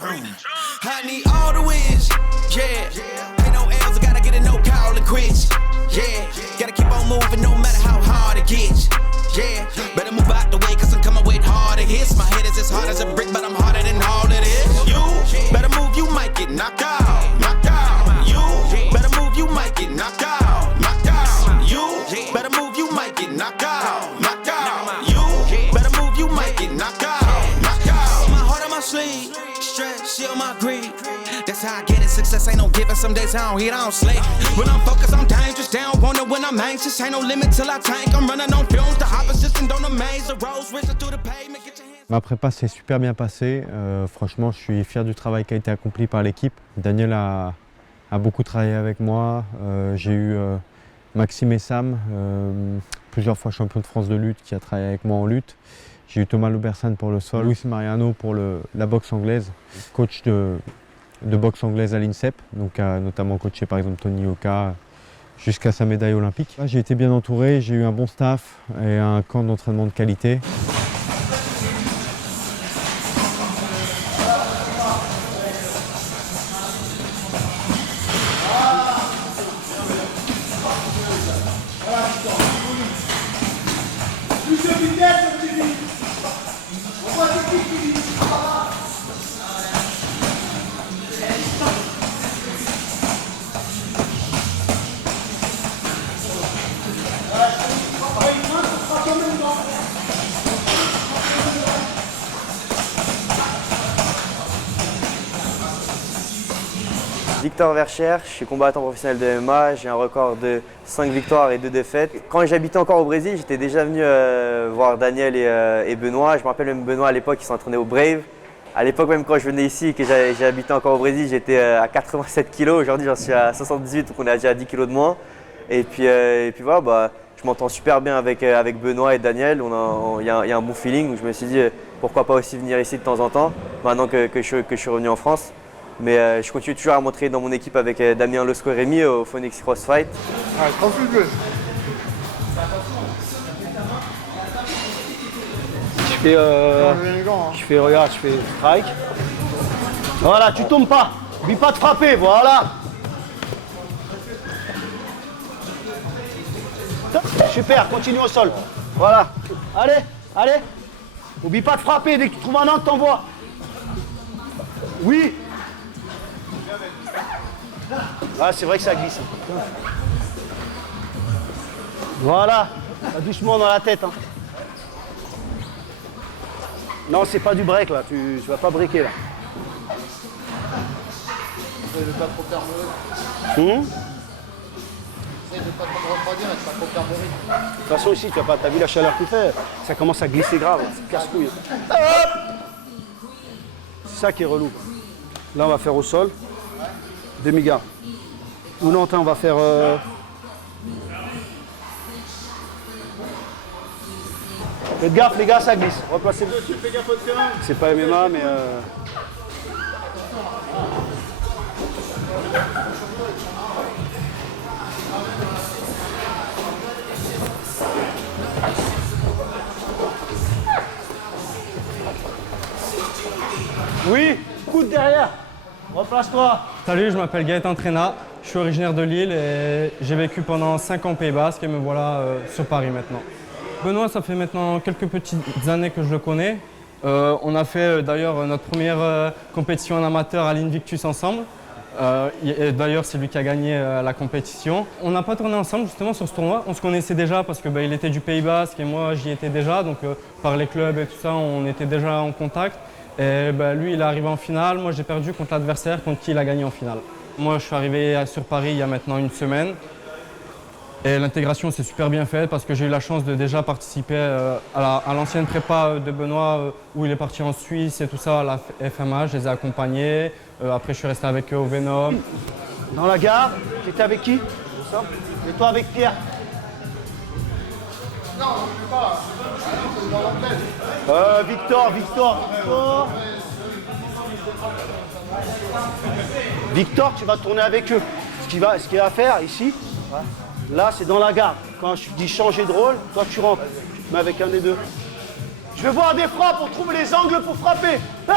I need all the wins, yeah. Ain't no L's, I gotta get it, no call and quits, yeah. Gotta keep on moving no matter how hard it gets, yeah. Better move out the way, cause I'm coming with harder hits. My head is as hard as a brick, but I'm harder than all it is. You better move, you might get knocked out, knocked out. You better move, you might get knocked out, knocked out. You better move, you might get knocked out, knocked out. You better move, you might get knocked out, knocked out. My heart on my sleeve, stress, shit on my greed. That's how I get it, success ain't no giving. Some days I don't eat, I don't sleep. When I'm focused, I'm dangerous. They don't want it when I'm anxious. Ain't no limit till I tank. I'm running on fumes. The opposition don't amaze. The roads racing through the pavement. Get your hands. Ma prépa s'est super bien passée. Franchement, je suis fier du travail qui a été accompli par l'équipe. Daniel a beaucoup travaillé avec moi. J'ai eu Maxime et Sam, plusieurs fois champion de France de lutte, qui a travaillé avec moi en lutte. J'ai eu Thomas Loubersan pour le sol, Luis Mariano pour la boxe anglaise, coach de boxe anglaise à l'INSEP, donc a notamment coaché par exemple Tony Oka jusqu'à sa médaille olympique. J'ai été bien entouré, j'ai eu un bon staff et un camp d'entraînement de qualité. Victor Verchères, je suis combattant professionnel de MMA, j'ai un record de 5 victoires et 2 défaites. Quand j'habitais encore au Brésil, j'étais déjà venu voir Daniel et Benoît. Je me rappelle même Benoît à l'époque, il s'entraînait au Brave. À l'époque même quand je venais ici et que j'ai habité encore au Brésil, j'étais à 87 kg. Aujourd'hui j'en suis à 78, donc on est déjà à 10 kg de moins. Et puis voilà, je m'entends super bien avec Benoît et Daniel. Il y a un bon feeling, donc je me suis dit pourquoi pas aussi venir ici de temps en temps, maintenant que je suis revenu en France. Mais je continue toujours à m'entraîner dans mon équipe avec Damien Losco-Rémy au Phoenix Crossfight. Ah, regarde, je fais strike. Voilà, tu tombes pas. Oublie pas de frapper, voilà. Super, continue au sol. Voilà. Allez. Oublie pas de frapper, dès que tu trouves un angle, t'envoies. Oui. Ah, c'est vrai que ça glisse. Voilà, doucement dans la tête. Hein. Non, c'est pas du break là, tu vas pas breaker là. Essaye de pas trop perdre le rythme. Essaye de pas trop refroidir et de pas trop perdre le rythme. De toute façon ici, t'as vu la chaleur qu'il fait, ça commence à glisser grave, c'est casse-couille. C'est ça qui est relou. Là on va faire au sol, demi-garde. Ou non, on va faire... Faites gaffe les gars, ça glisse. Replacez. Fais gaffe au terrain. C'est pas MMA mais... Oui, coude derrière. Replace-toi. Salut, je m'appelle Gaëtan Tréna, je suis originaire de Lille et j'ai vécu pendant 5 ans au Pays Basque et me voilà sur Paris maintenant. Benoît, ça fait maintenant quelques petites années que je le connais. On a fait d'ailleurs notre première compétition en amateur à l'Invictus ensemble. D'ailleurs, c'est lui qui a gagné la compétition. On n'a pas tourné ensemble justement sur ce tournoi. On se connaissait déjà parce que il était du Pays Basque et moi j'y étais déjà. Donc par les clubs et tout ça, on était déjà en contact. Et lui, il est arrivé en finale. Moi, j'ai perdu contre l'adversaire contre qui il a gagné en finale. Moi, je suis arrivé sur Paris il y a maintenant une semaine. Et l'intégration s'est super bien faite parce que j'ai eu la chance de déjà participer à l'ancienne prépa de Benoît où il est parti en Suisse et tout ça, à la FMA. Je les ai accompagnés. Après, je suis resté avec eux au Venom. Dans la gare, tu étais avec qui? Et toi avec Pierre? Non, je ne pas. C'est dans l'antenne. Victor. Victor, tu vas tourner avec eux. Ce qu'il va faire ici, là, c'est dans la gare. Quand je dis changer de rôle, toi tu rentres. Tu te mets avec un des deux. Je veux voir des frappes, on trouve les angles pour frapper. Hop!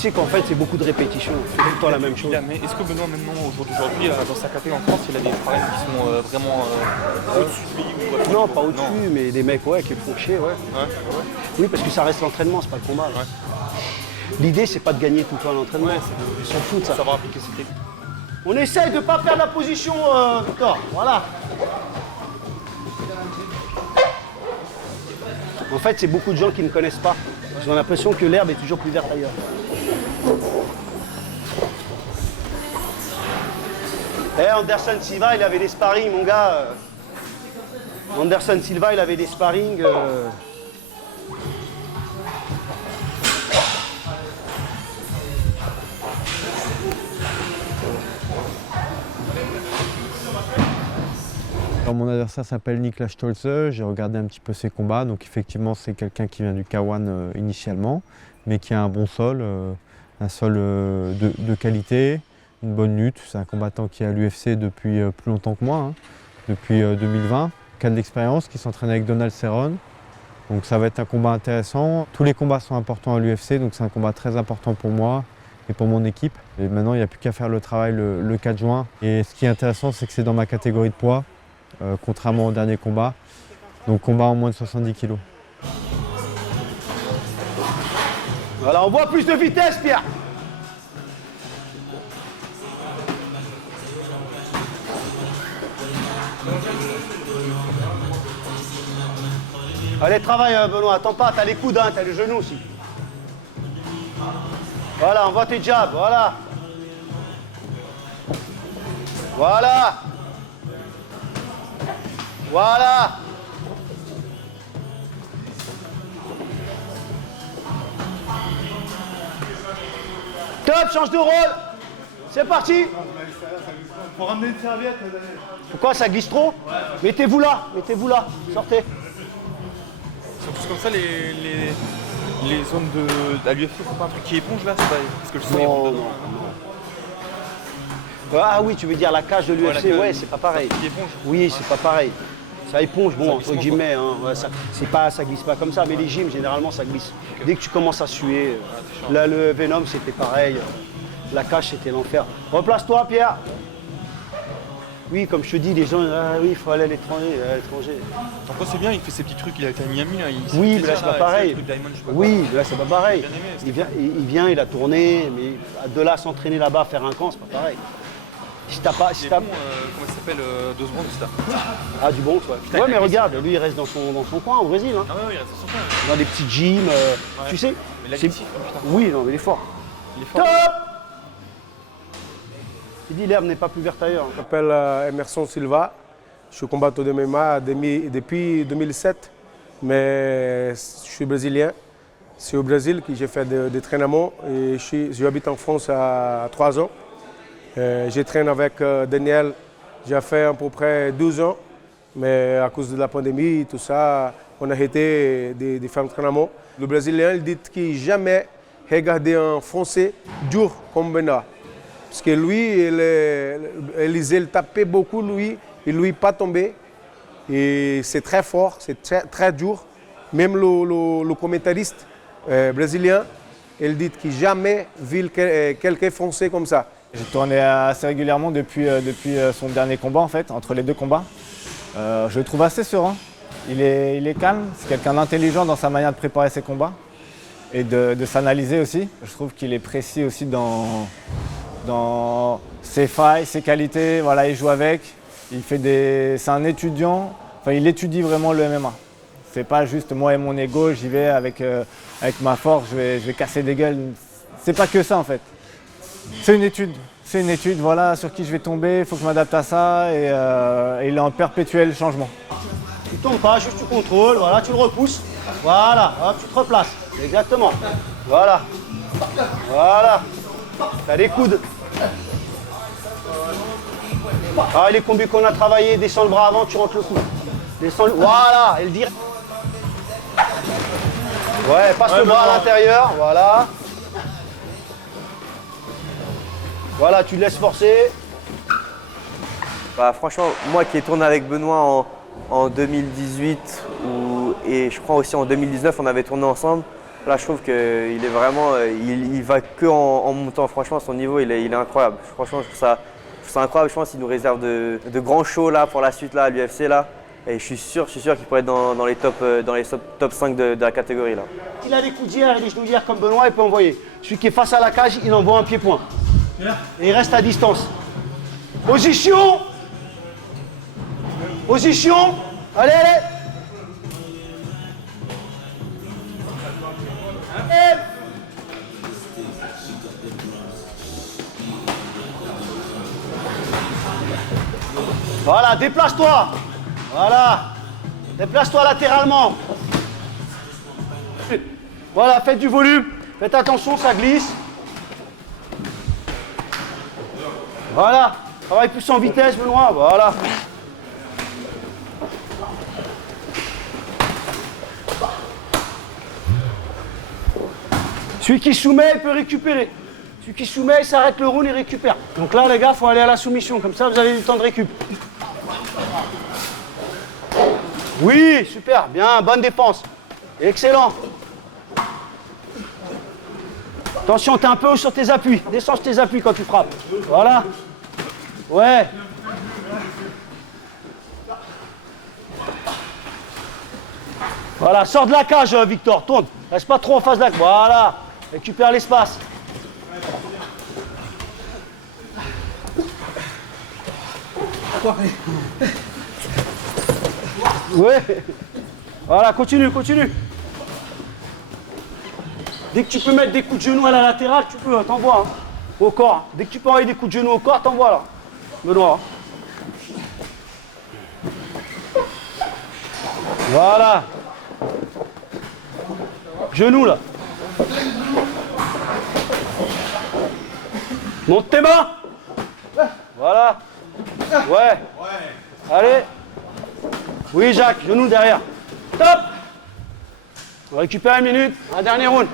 sais qu'en fait, c'est beaucoup de répétitions. C'est tout le temps la même chose. Mais est-ce que Benoît, maintenant, au jour d'aujourd'hui, dans sa catégorie en France, il a des sparring qui sont vraiment au-dessus de lui ou Non, pas au-dessus, mais des mecs qui le font chier, ouais. Oui, parce que ça reste l'entraînement, c'est pas le combat. Là. L'idée, c'est pas de gagner tout le temps à l'entraînement. Ils s'en foutent de ça. Savoir appliquer ses techniques. On essaye de ne pas perdre la position, Victor. Voilà. En fait, c'est beaucoup de gens qui ne connaissent pas. Ils ont l'impression que l'herbe est toujours plus verte ailleurs. Anderson Silva, il avait des sparring, mon gars. Anderson Silva, il avait des sparring. Alors, mon adversaire s'appelle Niklas Stolze, j'ai regardé un petit peu ses combats, donc effectivement c'est quelqu'un qui vient du K1 initialement, mais qui a un bon sol, un sol de qualité, une bonne lutte. C'est un combattant qui est à l'UFC depuis plus longtemps que moi, depuis 2020, qui a de l'expérience, qui s'entraîne avec Donald Cerrone. Donc ça va être un combat intéressant. Tous les combats sont importants à l'UFC, donc c'est un combat très important pour moi et pour mon équipe. Et maintenant il n'y a plus qu'à faire le travail le 4 juin. Et ce qui est intéressant, c'est que c'est dans ma catégorie de poids. Contrairement au dernier combat, donc combat en moins de 70 kg. Voilà, on voit plus de vitesse, Pierre. Allez, travaille, Benoît, attends pas, t'as les coudes, hein, t'as les genoux aussi. Voilà, on voit tes jabs, voilà. Voilà. Voilà. Top, change de rôle. C'est parti. Faut ramener une serviette, Daniel. Pourquoi ça glisse trop? Mettez-vous là, sortez. Ils sont tous comme ça, les zones à l'UFC, c'est pas un truc qui éponge là, parce que le sang il rentre dedans. Ah oui, tu veux dire la cage de l'UFC, ouais, c'est pas pareil. Qui éponge. Oui, c'est pas pareil. Ça éponge, bon, entre guillemets, hein, ouais, ça glisse pas comme ça, mais les gyms, généralement, ça glisse. Dès que tu commences à suer, là, le Venom, c'était pareil. La cage, c'était l'enfer. Replace-toi, Pierre. Oui, comme je te dis, les gens, oui, il faut aller à l'étranger. Pourquoi c'est bien, il fait ses petits trucs, il a été à Miami, là. Oui, mais là, c'est pas pareil. Oui, mais là, c'est pas pareil. Il vient, il a tourné, mais de là, s'entraîner là-bas, faire un camp, c'est pas pareil. Si t'as pas. Comment il s'appelle 2 secondes, c'est ça. Ah, du bon, ouais. Putain, Ouais, mais regarde, lui, il reste dans son coin au Brésil. Hein. Ah ouais, il reste dans son coin. Dans des petits gyms, tu sais. Mais l'agressif, putain. Oui, non, mais il est fort. Il est fort. Top. Il dit l'herbe n'est pas plus verte ailleurs. Je m'appelle Emerson Silva. Je suis combattant de MMA depuis 2007, mais je suis brésilien. C'est au Brésil que j'ai fait des entraînements et j'habite en France à 3 ans. J'ai traîné avec Daniel, j'ai fait à peu près 12 ans, mais à cause de la pandémie, tout ça, on a arrêté de faire l'entraînement. Le Brésilien il dit qu'il n'a jamais regardé un Français dur comme Benoît. Parce que lui, il tapait beaucoup, lui, et lui pas tombé. Et c'est très fort, c'est très, très dur. Même le commentariste brésilien, il dit qu'il n'a jamais vu quelqu'un français comme ça. J'ai tourné assez régulièrement depuis son dernier combat en fait, entre les 2 combats. Je le trouve assez serein. Il est calme, c'est quelqu'un d'intelligent dans sa manière de préparer ses combats et de s'analyser aussi. Je trouve qu'il est précis aussi dans ses failles, ses qualités. Voilà, il joue avec. C'est un étudiant. Enfin, il étudie vraiment le MMA. C'est pas juste moi et mon ego, j'y vais avec ma force, je vais casser des gueules. C'est pas que ça en fait. C'est une étude, voilà, sur qui je vais tomber, il faut que je m'adapte à ça et il est en perpétuel changement. Tu ne tombes pas, juste tu contrôles, voilà, tu le repousses. Voilà, hop, tu te replaces. Exactement. Voilà. Voilà. T'as les coudes. Ah, les combis qu'on a travaillé, descends le bras avant, tu rentres le coude. Voilà, et le dire. Ouais, passe le bras à l'intérieur, voilà. Voilà, tu le laisses forcer. Bah, franchement, moi qui ai tourné avec Benoît en 2018 et je crois aussi en 2019, on avait tourné ensemble. Là, je trouve qu'il est vraiment, il va que en montant. Franchement, son niveau, il est incroyable. Franchement, je trouve ça incroyable. Je pense qu'il nous réserve de grands shows là pour la suite là, à l'UFC là. Et je suis sûr qu'il pourrait être dans les top 5 de la catégorie là. Il a des coups d'hier et des genoux d'hier comme Benoît, il peut envoyer. Celui qui est face à la cage, il envoie un pied-point. Et il reste à distance. Position. Position. Allez, allez. Voilà, déplace-toi. Voilà. Déplace-toi latéralement. Voilà, faites du volume. Faites attention, ça glisse. Voilà. Travaille plus en vitesse, Benoît. Voilà. Celui qui soumet, il peut récupérer. Celui qui soumet, il s'arrête le round et récupère. Donc là, les gars, il faut aller à la soumission. Comme ça, vous avez du temps de récup. Oui, super, bien, bonne défense. Excellent. Attention, t'es un peu haut sur tes appuis. Descends sur tes appuis quand tu frappes. Voilà. Ouais. Voilà, sors de la cage, Victor, tourne. Reste pas trop en face de la cage. Voilà. Récupère l'espace. Ouais. Voilà, continue, continue. Dès que tu peux mettre des coups de genoux à la latérale, tu peux, t'envoies. Hein. Au corps. Dès que tu peux envoyer des coups de genoux au corps, t'envoies là. Benoît. Voilà. Genoux là. Monte tes mains. Voilà. Ouais. Allez. Oui, Jacques, genou derrière. Top. On récupère une minute, un dernier round.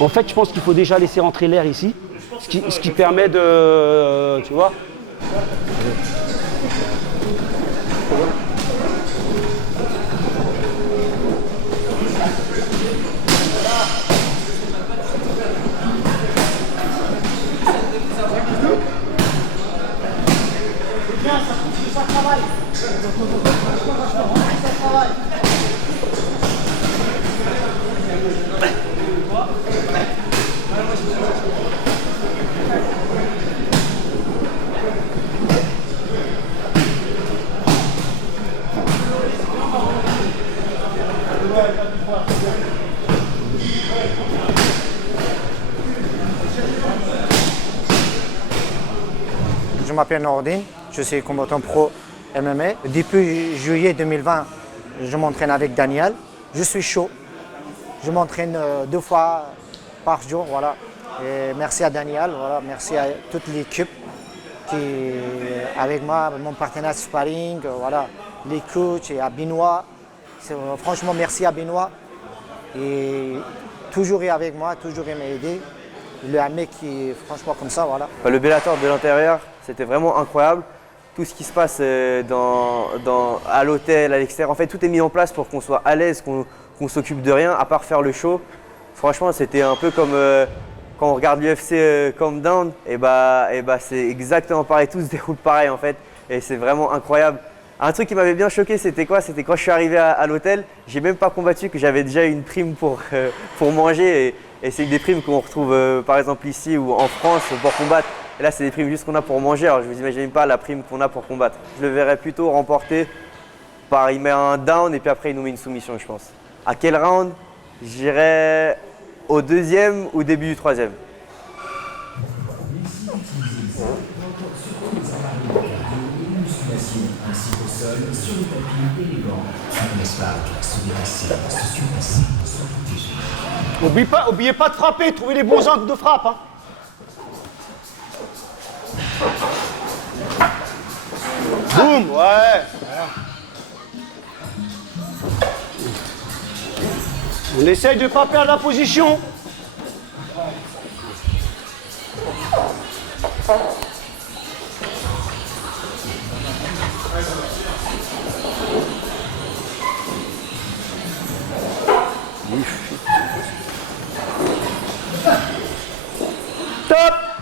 En fait, je pense qu'il faut déjà laisser rentrer l'air ici, ce qui permet de... Tu vois ? Je m'appelle Nordine, je suis combattant pro MMA. Depuis juillet 2020, je m'entraîne avec Daniel. Je suis chaud. Je m'entraîne 2 fois par jour. Voilà. Et merci à Daniel, voilà. Merci à toute l'équipe qui est avec moi, mon partenaire sparring, voilà. Les coachs et à Benoît. Franchement, merci à Benoît. Et toujours est avec moi, toujours il m'a aidé. Il est un mec qui est franchement comme ça, voilà. Le Bellator de l'intérieur, c'était vraiment incroyable. Tout ce qui se passe à l'hôtel, à l'extérieur, en fait, tout est mis en place pour qu'on soit à l'aise, qu'on s'occupe de rien, à part faire le show. Franchement, c'était un peu comme quand on regarde l'UFC Countdown, et c'est exactement pareil, tout se déroule pareil en fait, et c'est vraiment incroyable. Un truc qui m'avait bien choqué, c'était quoi? C'était quand je suis arrivé à l'hôtel, j'ai même pas combattu, que j'avais déjà eu une prime pour manger, et c'est des primes qu'on retrouve par exemple ici ou en France pour combattre. Et là, c'est des primes juste qu'on a pour manger, alors je ne vous imagine pas la prime qu'on a pour combattre. Je le verrais plutôt remporter par, il met un down et puis après il nous met une soumission, je pense. À quel round? J'irais au 2e ou début du 3e. Oubliez pas de frapper, trouvez les bons angles de frappe. Hein. Boum, ouais. On essaye de ne pas perdre la position. Top.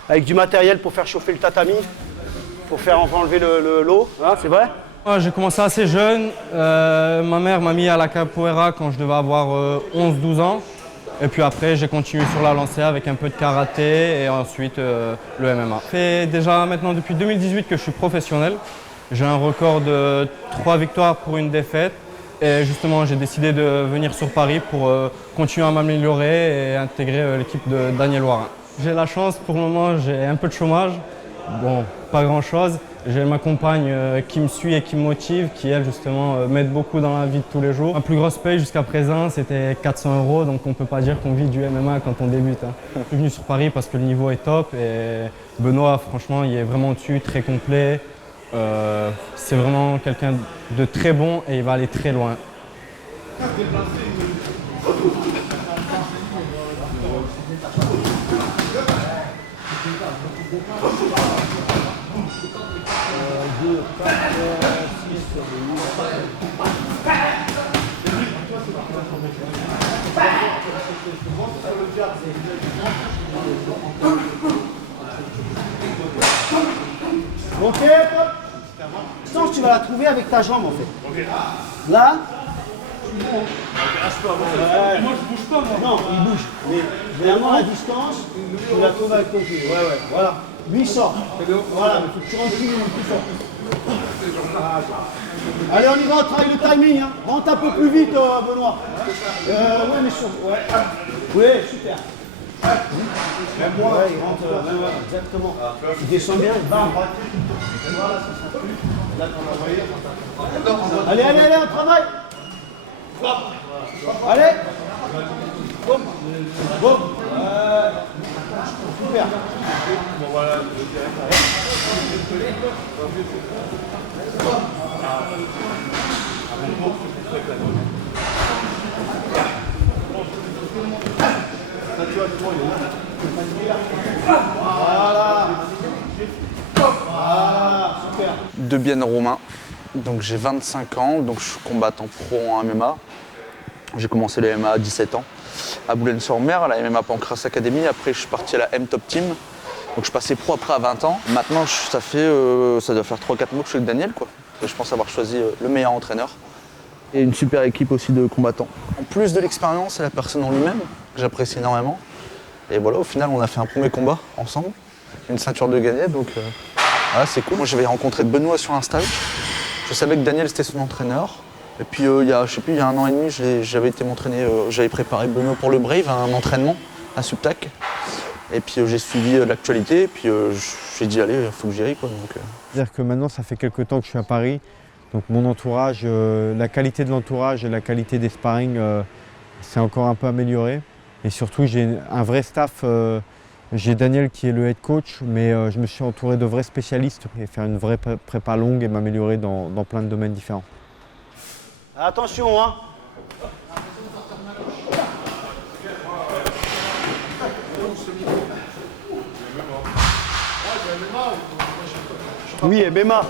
Avec du matériel pour faire chauffer le tatami, pour faire enlever l'eau, hein, c'est vrai? Moi, j'ai commencé assez jeune. Ma mère m'a mis à la capoeira quand je devais avoir 11-12 ans. Et puis après, j'ai continué sur la lancée avec un peu de karaté et ensuite le MMA. Ça fait déjà maintenant depuis 2018 que je suis professionnel. J'ai un record de 3 victoires pour 1 défaite. Et justement, j'ai décidé de venir sur Paris pour continuer à m'améliorer et intégrer l'équipe de Daniel Warin. J'ai la chance, pour le moment, j'ai un peu de chômage. Bon, pas grand-chose. J'ai ma compagne qui me suit et qui me motive, qui elle justement m'aide beaucoup dans la vie de tous les jours. Ma plus grosse paye jusqu'à présent c'était 400 €, donc on ne peut pas dire qu'on vit du MMA quand on débute. Hein. Je suis venu sur Paris parce que le niveau est top et Benoît franchement il est vraiment au-dessus, très complet. C'est vraiment quelqu'un de très bon et il va aller très loin. Ok, top. Distance, tu vas la trouver avec ta jambe en fait. Là. Moi je bouge pas moi. Non, il bouge. Mais vraiment la distance, tu la trouves avec ton pied. Ouais, voilà. Lui il sort. Voilà, mais il faut que tu rentres plus fort. Allez, on y va, on travaille le timing. Hein. Rentre un peu plus vite, Benoît. Ouais, mais sur. Ouais. Oui, super. Même moi, ouais, il rentre. Exactement. Il descend bien, bam. Voilà, ça. Allez, on travaille. Allez. Boum. Boum. Super. Bon, voilà. Voilà, super. Debienne Romain, donc j'ai 25 ans, donc je suis combattant pro en MMA. J'ai commencé le MMA à 17 ans à Boulogne-sur-Mer, à la MMA Pancras Academy. Après, je suis parti à la M-Top Team. Donc je passais pro après à 20 ans. Maintenant, ça doit faire 3-4 mois que je suis avec Daniel, quoi. Et je pense avoir choisi le meilleur entraîneur. Et une super équipe aussi de combattants. En plus de l'expérience et la personne en lui-même, que j'apprécie énormément. Et voilà, au final, on a fait un premier combat ensemble. Une ceinture de gagné, donc voilà, c'est cool. Moi, j'avais rencontré Benoît sur un stage. Je savais que Daniel, c'était son entraîneur. Et puis, il y a 1 an et demi, j'avais été m'entraîner, j'avais préparé Benoît pour le Brave, un entraînement à Subtac. Et puis, j'ai suivi l'actualité, et puis j'ai dit, allez, il faut que j'y aille, quoi. C'est-à-dire que maintenant, ça fait quelques temps que je suis à Paris. Donc, mon entourage, la qualité de l'entourage et la qualité des sparring, c'est encore un peu amélioré. Et surtout, j'ai un vrai staff. J'ai Daniel qui est le head coach, mais je me suis entouré de vrais spécialistes et faire une vraie prépa longue et m'améliorer dans plein de domaines différents. Attention, hein. Oui, MMA.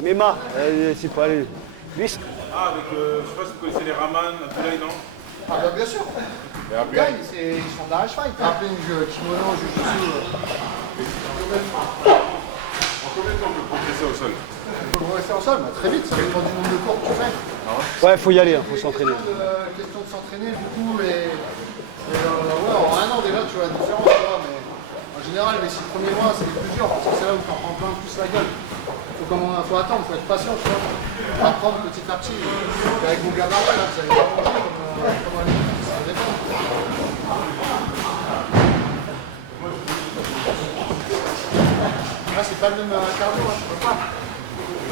MMA, c'est pas aller. Lui, Ah, avec, je sais pas si vous connaissez les Raman, Abdoulaye, non? Ah bah bien sûr. Gagne, ils sont de la fight. Grappling, kimono, jujutsu. En combien de temps on peut progresser au sol? On peut progresser au sol, bah, très vite, ça dépend du nombre de cours que tu fais. ouais, faut y aller, faut s'entraîner. Question de s'entraîner, du coup, ouais, en 1 an déjà tu vois la différence, tu vois, mais en général, les 6 premiers mois, c'est les plus durs, parce que c'est là où tu en prends plein plus la gueule. Faut attendre, faut être patient, tu vois. Apprendre petit à petit. Et avec mon gabarit, là, vous allez pas manger comme un limite, ça dépend. Là, c'est pas le même cardio, hein, je peux pas.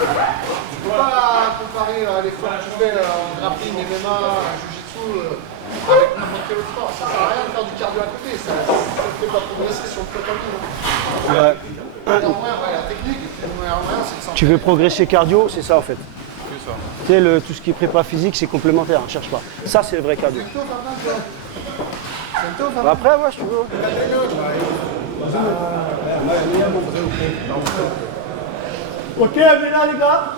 Tu peux pas comparer l'effort que tu fais en grappling, MMA, jiu-jitsu avec n'importe quel autre sport. Ça sert à rien de faire du cardio à côté, ça ne te fait pas progresser sur le plotami. Ouais. La technique, c'est Tu veux progresser cardio, c'est ça en fait. C'est ça. Tu sais, tout ce qui est prépa physique, c'est complémentaire, cherche pas. Ça, c'est le vrai cardio. Après, ouais, je te veux. Ok, venez là, les gars.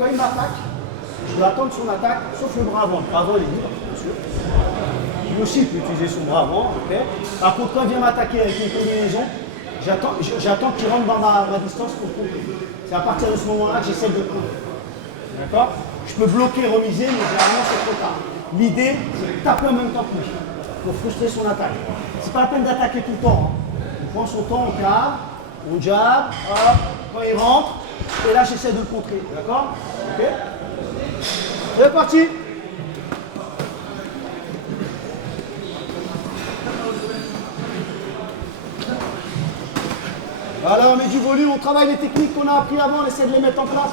quand il m'attaque, je dois attendre son attaque, sauf le bras avant. Le bras avant, il est libre, bien sûr. Lui aussi, il peut utiliser son bras avant. Ok. Par contre, quand il vient m'attaquer avec une combinaison, j'attends qu'il rentre dans ma distance pour contrer. C'est à partir de ce moment-là que j'essaie de contrer. D'accord? Je peux bloquer, remiser, mais généralement, c'est trop tard. L'idée, c'est de taper en même temps que lui, pour frustrer son attaque. C'est pas la peine d'attaquer tout le temps. Hein. On prend son temps, on jab, hop, quand il rentre, et là, j'essaie de le contrer. D'accord? Ok? C'est parti! Voilà, on met du volume, on travaille les techniques qu'on a appris avant, on essaie de les mettre en place.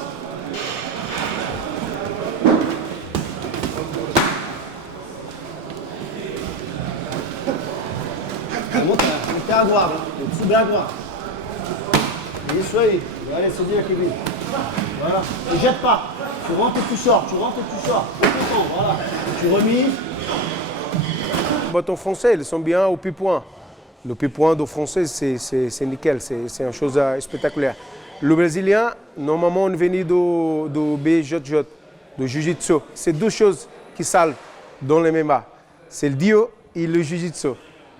Monte à guarda, sube a guarda. Isso aí, allez, c'est bien Kevin. Voilà, ne jette pas, tu rentres et tu sors, voilà. Tu remises. Les bâtons français, ils sont bien au pied-point. Le pied-point de français, c'est nickel, c'est une chose spectaculaire. Le brésilien, normalement, on vient de BJJ, de Jiu-Jitsu. C'est deux choses qui salent dans le MMA. C'est le Dio et le Jiu-Jitsu.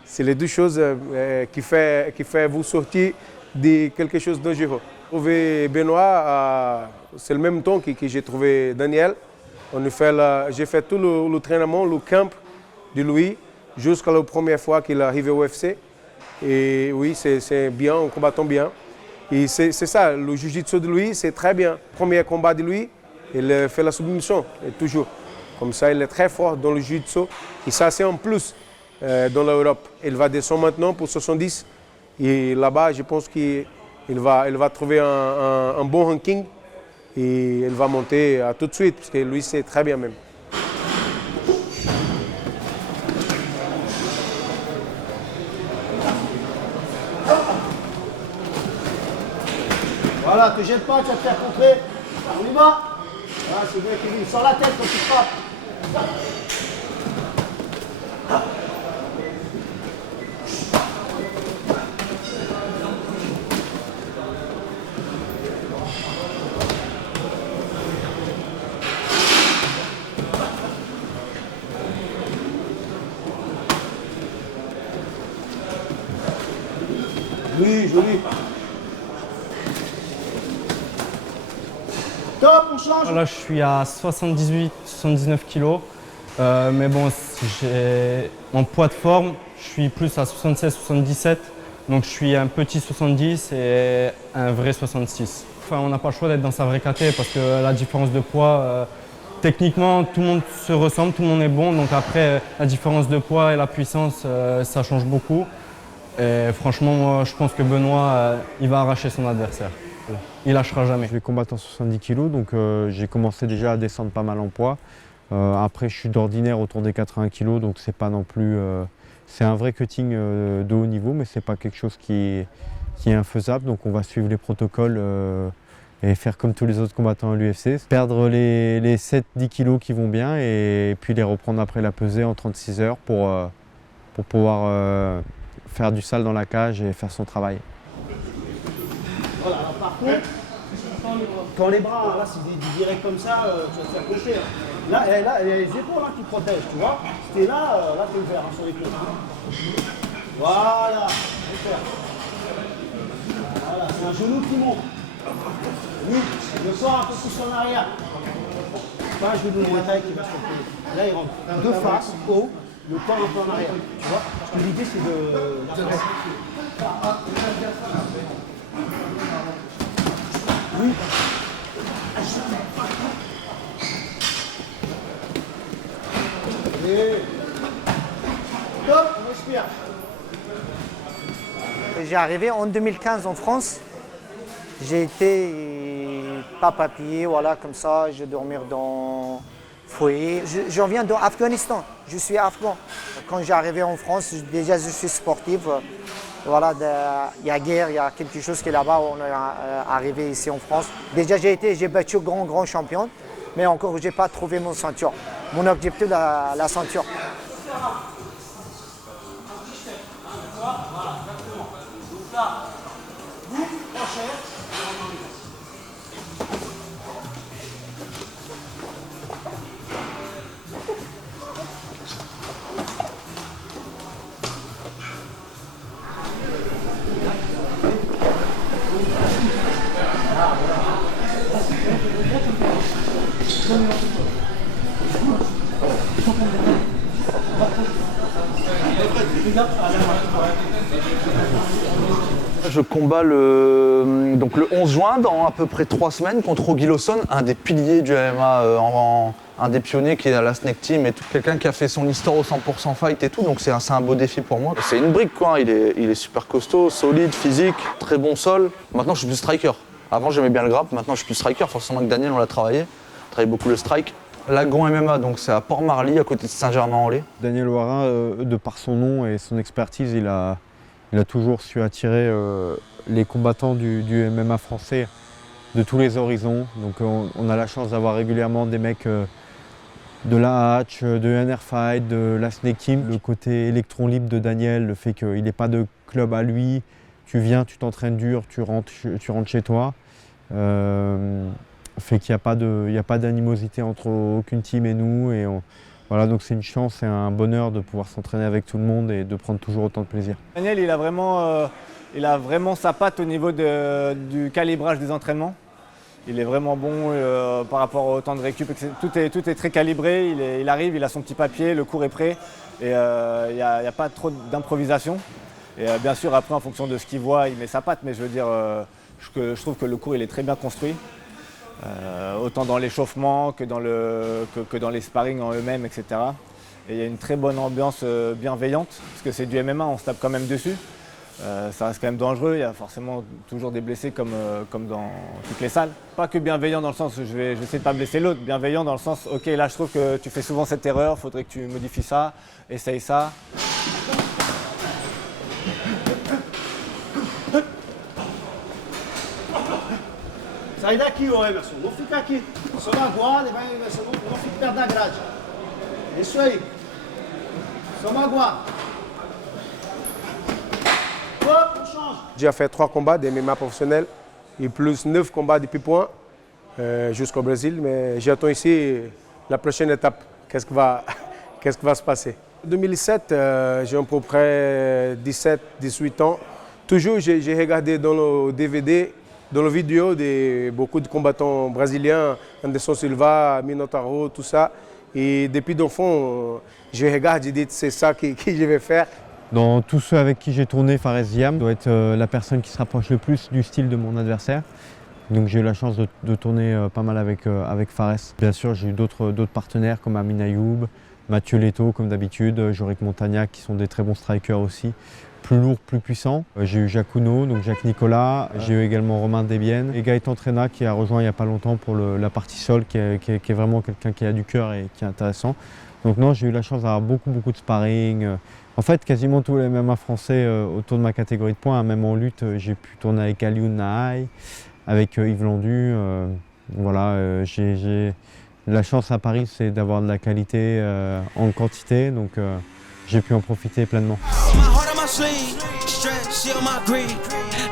C'est les deux choses qui fait vous sortir de quelque chose de dangereux. J'ai trouvé Benoît, c'est le même temps que j'ai trouvé Daniel. J'ai fait tout l'entraînement, le camp de lui, jusqu'à la première fois qu'il est arrivé au UFC. Et oui, c'est bien, en combattant bien. Et c'est ça, le jiu-jitsu de lui, c'est très bien. Premier combat de lui, il fait la submission, et toujours. Comme ça, il est très fort dans le jiu-jitsu. Et ça, c'est en plus dans l'Europe. Il va descendre maintenant pour 70. Et là-bas, je pense qu'il va trouver un bon ranking. Et il va monter tout de suite, parce que lui, c'est très bien même. Voilà, te jette pas, tu vas te faire contrer. On y va. Voilà, c'est bien Kevin. Sors la tête quand tu frappes. Oui, joli. Top, on change. Là, je suis à 78-79 kg. Mais bon, en poids de forme, je suis plus à 76-77. Donc je suis un petit 70 et un vrai 66. Enfin, on n'a pas le choix d'être dans sa vraie caté parce que la différence de poids, techniquement, tout le monde se ressemble, tout le monde est bon. Donc après, la différence de poids et la puissance, ça change beaucoup. Et franchement, moi, je pense que Benoît, il va arracher son adversaire. Il lâchera jamais. Je vais combattre en 70 kg, donc j'ai commencé déjà à descendre pas mal en poids. Après, je suis d'ordinaire autour des 80 kg, donc c'est pas non plus. C'est un vrai cutting de haut niveau, mais c'est pas quelque chose qui est infaisable. Donc on va suivre les protocoles et faire comme tous les autres combattants à l'UFC. Perdre les 7-10 kg qui vont bien et puis les reprendre après la pesée en 36 heures pour pouvoir faire du sale dans la cage et faire son travail. Voilà, alors par contre, quand les bras, là, c'est des directs comme ça, tu vas te faire cocher. Hein. Là, il y a les épaules qui protègent, tu vois. C'était là, t'es ouvert sur les côtés. Voilà, super. Voilà, c'est un genou qui monte. Oui, le corps un peu plus en arrière. Pas un genou de taille qui va se reculer. Là, il rentre de face, haut, le corps un peu en arrière. Tu vois, parce que l'idée, c'est de... Oui. Et... Top, on respire. J'ai arrivé en 2015 en France. J'ai été pas papier, voilà, comme ça, je vais dormir dans le foyer. Je reviens d'Afghanistan, je suis afghan. Quand j'ai arrivé en France, déjà je suis sportif. Voilà, il y a guerre, il y a quelque chose qui est là-bas, on est arrivé ici en France. Déjà j'ai battu grand champion, mais encore je n'ai pas trouvé mon ceinture. Mon objectif, la ceinture. Je combats donc le 11 juin, dans à peu près 3 semaines, contre Augie Lawson, un des piliers du MMA, un des pionniers qui est à la Snake Team, et quelqu'un qui a fait son histoire au 100% fight et tout, donc c'est un beau défi pour moi. C'est une brique quoi, il est super costaud, solide, physique, très bon sol. Maintenant je suis plus striker. Avant j'aimais bien le grappe, maintenant je suis plus striker, forcément avec Daniel on l'a travaillé beaucoup le strike. Lagon MMA, donc c'est à Port-Marly, à côté de Saint-Germain-en-Laye. Daniel Warin, de par son nom et son expertise, il a toujours su attirer les combattants du MMA français de tous les horizons. Donc on a la chance d'avoir régulièrement des mecs de l'AH, de NR Fight, de la Snake Team. Le côté électron libre de Daniel, le fait qu'il n'ait pas de club à lui, tu viens, tu t'entraînes dur, tu rentres chez toi. Fait qu'il n'y a pas d'animosité entre aucune team et nous. Voilà, donc c'est une chance et un bonheur de pouvoir s'entraîner avec tout le monde et de prendre toujours autant de plaisir. Daniel, il a vraiment sa patte au niveau du calibrage des entraînements. Il est vraiment bon par rapport au temps de récup. Tout est très calibré, il arrive, il a son petit papier, le cours est prêt et il n'y a pas trop d'improvisation. Et bien sûr, après, en fonction de ce qu'il voit, il met sa patte, mais je veux dire, je trouve que le cours il est très bien construit. Autant dans l'échauffement que dans les sparring en eux-mêmes, etc. Et il y a une très bonne ambiance bienveillante, parce que c'est du MMA, on se tape quand même dessus. Ça reste quand même dangereux, il y a forcément toujours des blessés comme dans toutes les salles. Pas que bienveillant dans le sens où je vais essayer de ne pas blesser l'autre, bienveillant dans le sens, ok là je trouve que tu fais souvent cette erreur, il faudrait que tu modifies ça, essaye ça. Sai daqui, ô Emerson. Não fica aqui. Só na guarda e vai, Emerson. Não fique perto da grade. É isso aí. Só na guarda. Hop, on change. J'ai fait 3 combats de MMA professionnels et plus 9 combats de pieds-points jusqu'au Brésil. Mais j'attends ici la prochaine étape. Qu'est-ce qui va se passer? En 2007, j'ai à peu près 17-18 ans. Toujours, j'ai regardé dans le DVD, dans la vidéo de beaucoup de combattants brésiliens, Anderson Silva, Minotauro, tout ça. Et depuis d'enfant, je regarde et dis c'est ça que je vais faire. Dans tous ceux avec qui j'ai tourné, Fares Ziam doit être la personne qui se rapproche le plus du style de mon adversaire. Donc j'ai eu la chance de tourner pas mal avec Fares. Bien sûr, j'ai eu d'autres partenaires comme Amin Ayoub, Mathieu Leto comme d'habitude, Jorik Montagnac qui sont des très bons strikers aussi. Plus lourd, plus puissant. J'ai eu Jacques Huneau, donc Jacques Nicolas. J'ai eu également Romain Desbiennes et Gaëtan Trena qui a rejoint il n'y a pas longtemps pour la partie sol, qui est vraiment quelqu'un qui a du cœur et qui est intéressant. Donc non, j'ai eu la chance d'avoir beaucoup de sparring. En fait, quasiment tous les MMA français autour de ma catégorie de poids, même en lutte, j'ai pu tourner avec Alioune Nahaï, avec Yves Landu. Voilà, j'ai la chance à Paris, c'est d'avoir de la qualité en quantité, donc j'ai pu en profiter pleinement.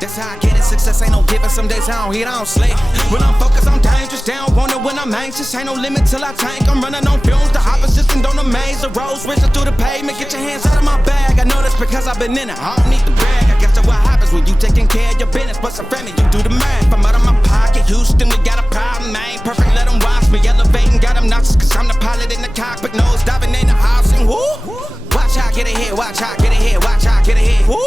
That's how I get it, success ain't no giving. Some days I don't hit, I don't sleep. When I'm focused, I'm dangerous. They don't want it when I'm anxious. Ain't no limit till I tank. I'm running on fumes. The opposition don't amaze. The roads racing through the pavement. Get your hands out of my bag. I know that's because I've been in it. I don't need to brag. I guess that's what happens when you taking care of your business. But some family, you do the math. I'm out of my pocket. Houston, we got a problem. I ain't perfect, let them watch me. Elevating, got them nauseous. Cause I'm the pilot in the cockpit. Nose diving in the house. And whoo! Watch how I get ahead. Watch how I get ahead. Watch how I get ahead. Woo!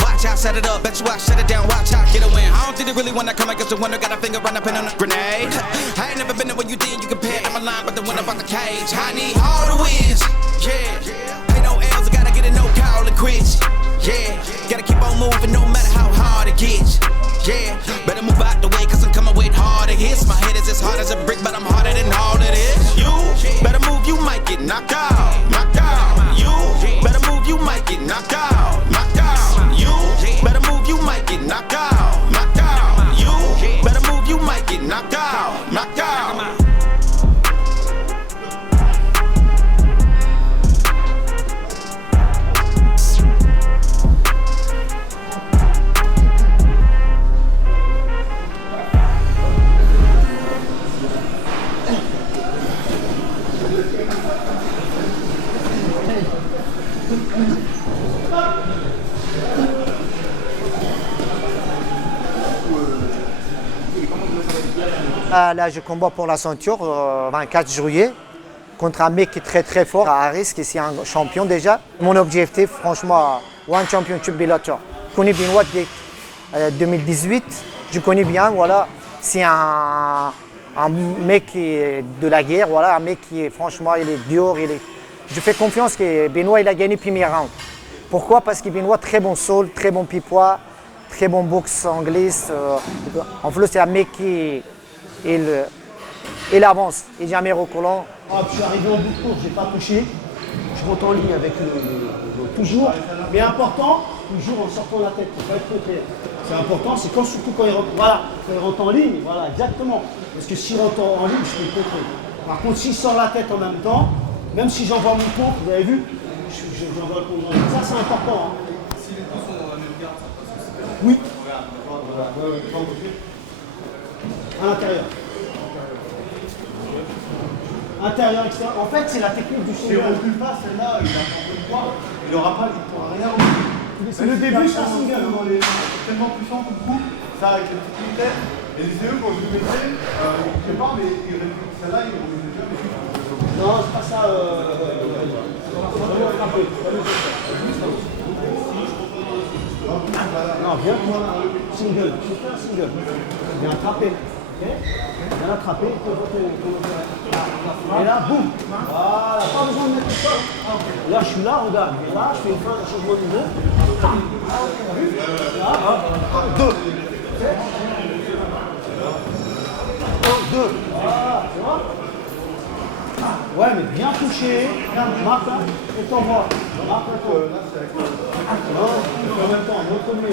Watch how I set it up. Bet you I shut it down. Watch how I get a win. I don't think they really wanna come against the winner. Got a finger run up in on a grenade. I ain't never been there when you did. You compare to my line, but the winner about the cage. I need all the wins. Yeah. Ain't no L's. I gotta get a no call and quits. Yeah. Gotta keep on moving no matter how hard it gets. Yeah. Better move out the way, cause I'm coming with harder hits. My head is as hard as a brick, but I'm harder than all it is. You better move, you might get knocked out. Knocked out. You better move, you might get knocked out. Knocked out. You better move, you might get knocked out. Knocked out. You better move, you might get knocked out. Knocked out. Là, je combat pour la ceinture, 24 juillet, contre un mec qui est très fort, à risque, c'est un champion déjà. Mon objectif, franchement, One Championship Bellator. Je connais Benoît depuis 2018, je connais bien, voilà. C'est un mec qui est de la guerre, voilà, un mec qui est, franchement, il est dur, je fais confiance que Benoît, il a gagné le premier round. Pourquoi? Parce que Benoît, très bon sol, très bon pied-poids, très bon boxe anglaise. En plus, c'est un mec qui il avance, il n'est jamais reculant. Je suis arrivé en bout de course, je n'ai pas touché. Je rentre en ligne avec toujours. Mais important, toujours en sortant la tête, il faut pas être contraire. C'est important, c'est surtout quand il rentre en ligne, voilà, exactement. Parce que s'il rentre en ligne, je peux le contrer. Par contre, s'il sort la tête en même temps, même si j'envoie mon contre, vous avez vu, j'envoie le contre. Ça, c'est important. Hein. Si les deux sont dans la même garde, ça passe. Oui. À l'intérieur. Intérieur, extérieur. En fait, c'est la technique du single. Si on ne recule pas, celle-là, il a pas de poids. Il n'aura pas, il ne pourra rien. Le début, c'est un single. C'est tellement puissant qu'on coupe, ça avec les petites têtes. Et les CE, quand je le mettrais, je sais pas, mais celle-là, il remet déjà des choses. Non, c'est pas ça. Non, viens toi. Single. Je fais un single. Viens attraper. Viens l'attraper. Et là, boum. Voilà, pas besoin de mettre le sol. Là, je suis là, regarde. Et là, je fais une fin de changement de niveau. Là, 2. 2. Voilà, tu vois. Ouais, mais bien touché. Marque là, et t'envoies. Marque là, toi. En même temps, montre-le.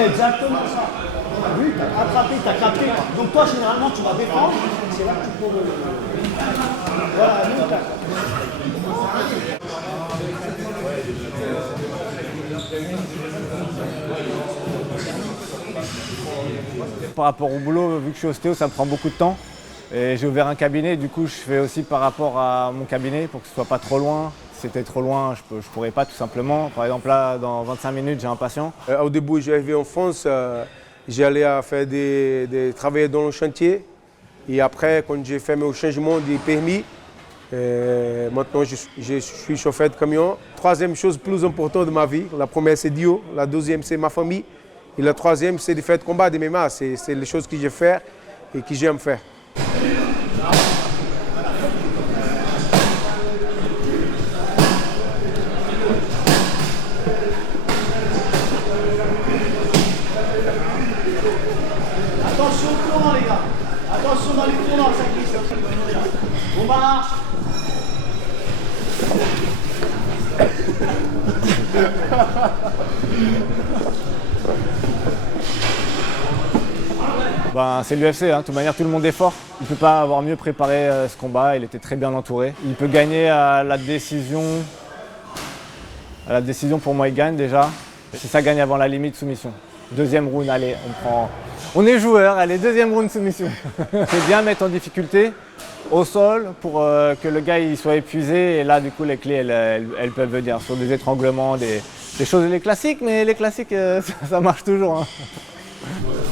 Exactement ça. Oui, t'as attrapé, t'as capté. Donc toi, généralement, tu vas défendre. C'est là que tu peux... Voilà, nous, Par rapport au boulot, vu que je suis ostéo, ça me prend beaucoup de temps. Et j'ai ouvert un cabinet, du coup je fais aussi par rapport à mon cabinet pour que ce soit pas trop loin. Si c'était trop loin, je pourrais pas tout simplement. Par exemple là, dans 25 minutes, j'ai un patient. Au début, j'arrivais en France, j'allais faire travailler dans le chantier. Et après, quand j'ai fait mon changement des permis, maintenant je suis chauffeur de camion. Troisième chose plus importante de ma vie, la première c'est Dieu, la deuxième c'est ma famille. Et la troisième c'est de faire de combat de MMA. C'est les choses que je fais et que j'aime faire. Attention au tournant, les gars. Attention dans les tournants, ça glisse. On marche. C'est l'UFC, hein. De toute manière tout le monde est fort. Il ne peut pas avoir mieux préparé ce combat, il était très bien entouré. Il peut gagner à la décision. À la décision pour moi il gagne déjà. Si ça gagne avant la limite, soumission. Deuxième round, allez, on est joueur, allez, deuxième round soumission. C'est bien mettre en difficulté au sol pour que le gars il soit épuisé et là du coup les clés elles peuvent venir sur des étranglements, des choses les classiques, mais les classiques ça marche toujours. Hein.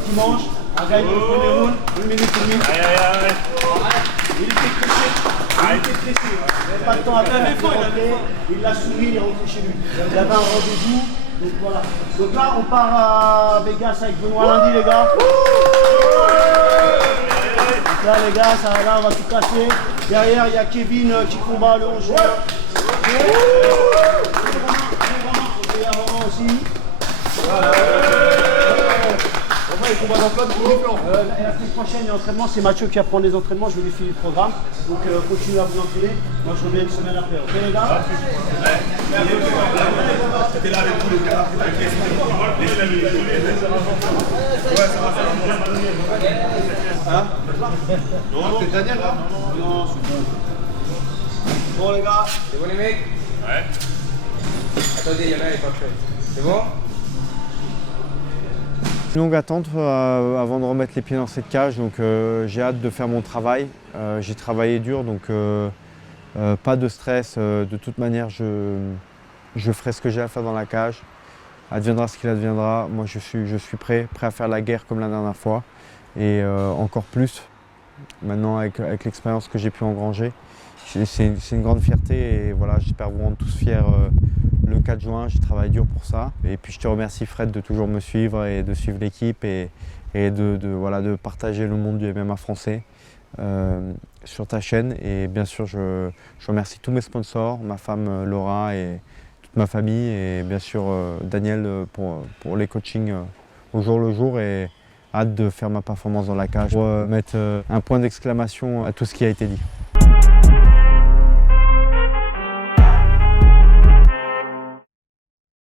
Dimanche, à gagner le premier round, 1 minute et demie. Il était pressé. Il était pressé. Il n'avait pas le temps à faire. Il l'a soumis, il est rentré chez lui. Il avait un rendez-vous. Donc voilà. Donc là, on part à Vegas avec Benoît lundi, les gars. Donc là, les gars, là, on va tout casser. Derrière, il y a Kevin qui combat le 11 juin. Il y a Romain aussi. Il combat dans plein de différents. La semaine prochaine, il y a entraînement. C'est Mathieu qui apprend les entraînements. Je vais lui filer le programme. Donc continuez à vous entraîner. Moi, je reviens une semaine après. Ok, les gars? T'es là avec tous les gars, avec les ouais, ça va. Hein? Non, c'est Daniel là? Non, c'est bon. Bon, les gars. C'est bon, les mecs? Ouais. Attendez, il y en a, il n'est pas prêt. C'est bon? Une longue attente avant de remettre les pieds dans cette cage, donc j'ai hâte de faire mon travail. J'ai travaillé dur, donc pas de stress. De toute manière, je ferai ce que j'ai à faire dans la cage. Adviendra ce qu'il adviendra. Moi, je suis prêt à faire la guerre comme la dernière fois. Et encore plus, maintenant, avec l'expérience que j'ai pu engranger. C'est une grande fierté et voilà, j'espère vous rendre tous fiers le 4 juin. J'ai travaillé dur pour ça. Et puis je te remercie Fred de toujours me suivre et de suivre l'équipe et de partager le monde du MMA français sur ta chaîne. Et bien sûr, je remercie tous mes sponsors, ma femme Laura et toute ma famille et bien sûr Daniel pour les coachings au jour le jour. Et hâte de faire ma performance dans la cage pour mettre un point d'exclamation à tout ce qui a été dit.